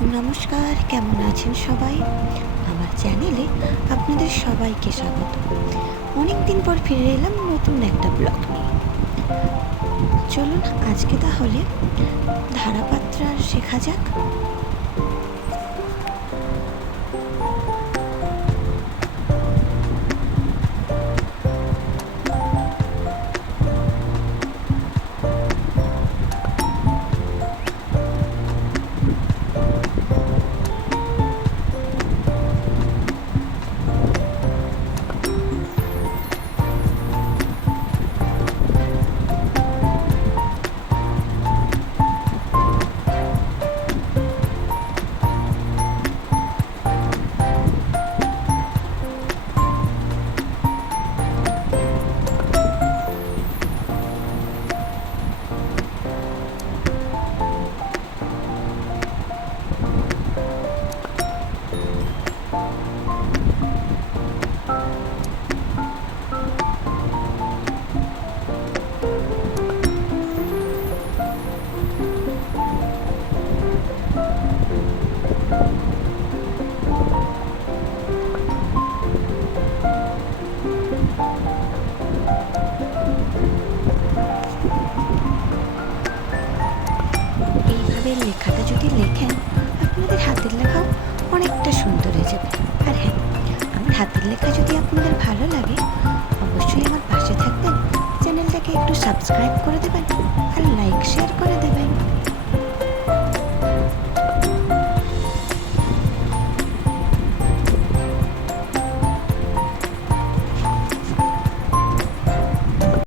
নমস্কার, কেমন আছেন সবাই? আমার চ্যানেলে আপনাদের সবাইকে স্বাগত। অনেক দিন পর ফিরে এলাম নতুন একটা ব্লগ নিয়ে। চলুন আজকে তাহলে ধারাপাত্রা শেখা যাক। এইভাবে লেখাটা যদি লেখেন, আপনাদের হাতের লেখাও অনেকটা সুন্দর হয়ে যাবে। আর হ্যাঁ, আমার হাতের লেখা যদি আপনাদের ভালো লাগে, অবশ্যই আমার পাশে থাকবেন, চ্যানেলটাকে একটু সাবস্ক্রাইব করে দেবেন আর লাইক শেয়ার করে দেবেন।